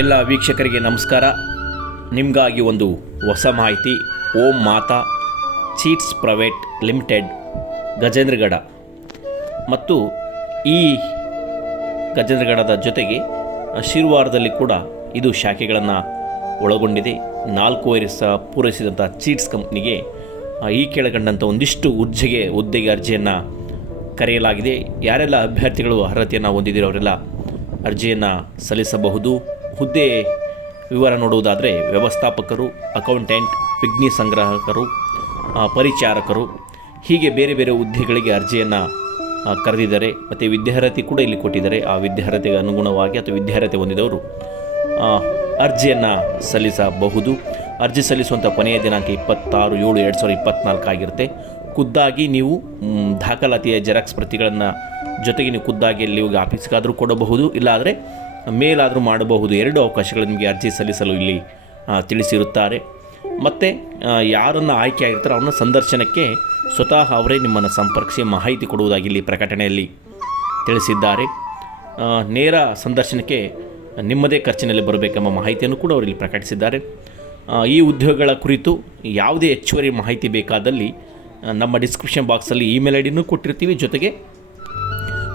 ಎಲ್ಲ ವೀಕ್ಷಕರಿಗೆ ನಮಸ್ಕಾರ. ನಿಮಗಾಗಿ ಒಂದು ಹೊಸ ಮಾಹಿತಿ. Om Mata chits private limited, Gajendragad. ಮತ್ತು ಈ ಗಜೇಂದ್ರಗಡದ ಜೊತೆಗೆ ಶಿರ್ವಾರದಲ್ಲಿ ಕೂಡ ಇದು ಶಾಖೆಗಳನ್ನು ಒಳಗೊಂಡಿದೆ. ನಾಲ್ಕೂವರೆ ಸಹ ಪೂರೈಸಿದಂಥ ಚೀಟ್ಸ್ ಕಂಪ್ನಿಗೆ ಈ ಕೆಳಗಂಡಂಥ ಒಂದಿಷ್ಟು ಹುದ್ದೆಗೆ ಹುದ್ದೆಗೆ ಅರ್ಜಿಯನ್ನು ಕರೆಯಲಾಗಿದೆ. ಯಾರೆಲ್ಲ ಅಭ್ಯರ್ಥಿಗಳು ಅರ್ಹತೆಯನ್ನು ಹೊಂದಿದ್ದೀರೋ ಅವರೆಲ್ಲ ಅರ್ಜಿಯನ್ನು ಸಲ್ಲಿಸಬಹುದು. ಹುದ್ದೆ ವಿವರ ನೋಡುವುದಾದರೆ ವ್ಯವಸ್ಥಾಪಕರು ಅಕೌಂಟೆಂಟ್ ಪಿಗ್ನಿ ಸಂಗ್ರಾಹಕರು ಪರಿಚಾರಕರು, ಹೀಗೆ ಬೇರೆ ಬೇರೆ ಹುದ್ದೆಗಳಿಗೆ ಅರ್ಜಿಯನ್ನು ಕರೆದಿದ್ದಾರೆ. ಮತ್ತು ವಿದ್ಯಾರ್ಹತೆ ಕೂಡ ಇಲ್ಲಿ ಕೊಟ್ಟಿದ್ದಾರೆ. ಆ ವಿದ್ಯಾರ್ಹತೆಗೆ ಅನುಗುಣವಾಗಿ ಅಥವಾ ವಿದ್ಯಾರ್ಹತೆ ಹೊಂದಿದವರು ಅರ್ಜಿಯನ್ನು ಸಲ್ಲಿಸಬಹುದು. ಅರ್ಜಿ ಸಲ್ಲಿಸುವಂಥ ಕೊನೆಯ ದಿನಾಂಕ ಇಪ್ಪತ್ತಾರು ಏಳು ಎರಡು ಸಾವಿರದ ಇಪ್ಪತ್ತ್ನಾಲ್ಕು ಆಗಿರುತ್ತೆ. ಖುದ್ದಾಗಿ ನೀವು ದಾಖಲಾತಿಯ ಜೆರಾಕ್ಸ್ ಪ್ರತಿಗಳನ್ನು ಜೊತೆಗೆ ನೀವು ಖುದ್ದಾಗಿ ಅಲ್ಲಿ ಹೋಗಿ ಆಫೀಸ್ಗಾದರೂ ಕೊಡಬಹುದು, ಇಲ್ಲಾದರೆ ಮೇಲಾದರೂ ಮಾಡಬಹುದು. ಎರಡು ಅವಕಾಶಗಳು ನಿಮಗೆ ಅರ್ಜಿ ಸಲ್ಲಿಸಲು ಇಲ್ಲಿ ತಿಳಿಸಿರುತ್ತಾರೆ. ಮತ್ತು ಯಾರನ್ನು ಆಯ್ಕೆ ಆಗಿರ್ತಾರೋ ಅವ್ರನ್ನ ಸಂದರ್ಶನಕ್ಕೆ ಸ್ವತಃ ಅವರೇ ನಿಮ್ಮನ್ನು ಸಂಪರ್ಕಿಸಿ ಮಾಹಿತಿ ಕೊಡುವುದಾಗಿ ಇಲ್ಲಿ ಪ್ರಕಟಣೆಯಲ್ಲಿ ತಿಳಿಸಿದ್ದಾರೆ. ನೇರ ಸಂದರ್ಶನಕ್ಕೆ ನಿಮ್ಮದೇ ಖರ್ಚಿನಲ್ಲಿ ಬರಬೇಕೆಂಬ ಮಾಹಿತಿಯನ್ನು ಕೂಡ ಅವರು ಇಲ್ಲಿ ಪ್ರಕಟಿಸಿದ್ದಾರೆ. ಈ ಉದ್ಯೋಗಗಳ ಕುರಿತು ಯಾವುದೇ ಹೆಚ್ಚುವರಿ ಮಾಹಿತಿ ಬೇಕಾದಲ್ಲಿ ನಮ್ಮ ಡಿಸ್ಕ್ರಿಪ್ಷನ್ ಬಾಕ್ಸಲ್ಲಿ ಇಮೇಲ್ ಐ ಡಿನೂ ಕೊಟ್ಟಿರ್ತೀವಿ. ಜೊತೆಗೆ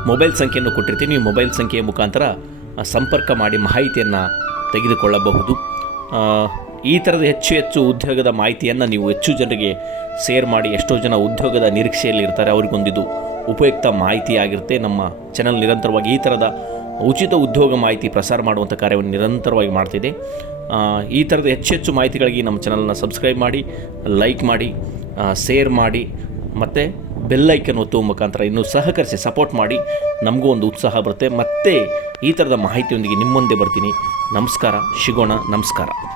ಮೊಬೈಲ್ ಸಂಖ್ಯೆಯನ್ನು ಕೊಟ್ಟಿರ್ತೀನಿ. ಈ ಮೊಬೈಲ್ ಸಂಖ್ಯೆಯ ಮುಖಾಂತರ ಸಂಪರ್ಕ ಮಾಡಿ ಮಾಹಿತಿಯನ್ನು ತೆಗೆದುಕೊಳ್ಳಬಹುದು. ಈ ಥರದ ಹೆಚ್ಚು ಹೆಚ್ಚು ಉದ್ಯೋಗದ ಮಾಹಿತಿಯನ್ನು ನೀವು ಹೆಚ್ಚು ಜನರಿಗೆ ಶೇರ್ ಮಾಡಿ, ಎಷ್ಟೋ ಜನ ಉದ್ಯೋಗದ ನಿರೀಕ್ಷೆಯಲ್ಲಿ ಇರ್ತಾರೆ. ಉಪಯುಕ್ತ ಮಾಹಿತಿ ಆಗಿರುತ್ತೆ. ನಮ್ಮ ಚಾನಲ್ ನಿರಂತರವಾಗಿ ಈ ಥರದ ಉಚಿತ ಉದ್ಯೋಗ ಮಾಹಿತಿ ಪ್ರಸಾರ ಮಾಡುವಂಥ ಕಾರ್ಯವನ್ನು ನಿರಂತರವಾಗಿ ಮಾಡ್ತಿದೆ. ಈ ಥರದ ಹೆಚ್ಚು ಹೆಚ್ಚು ಮಾಹಿತಿಗಳಿಗೆ ನಮ್ಮ ಚಾನಲ್ನ ಸಬ್ಸ್ಕ್ರೈಬ್ ಮಾಡಿ ಲೈಕ್ ಮಾಡಿ ಶೇರ್ ಮಾಡಿ ಮತ್ತು ಬೆಲ್ಲೈಕನ್ ಒತ್ತುವ ಮುಖಾಂತರ ಇನ್ನೂ ಸಹಕರಿಸಿ ಸಪೋರ್ಟ್ ಮಾಡಿ. ನಮಗೂ ಒಂದು ಉತ್ಸಾಹ ಬರುತ್ತೆ. ಮತ್ತೆ ಈ ಥರದ ಮಾಹಿತಿಯೊಂದಿಗೆ ನಿಮ್ಮ ಮುಂದೆ ಬರ್ತೀನಿ. ನಮಸ್ಕಾರ ಸಿಗೋಣ ನಮಸ್ಕಾರ.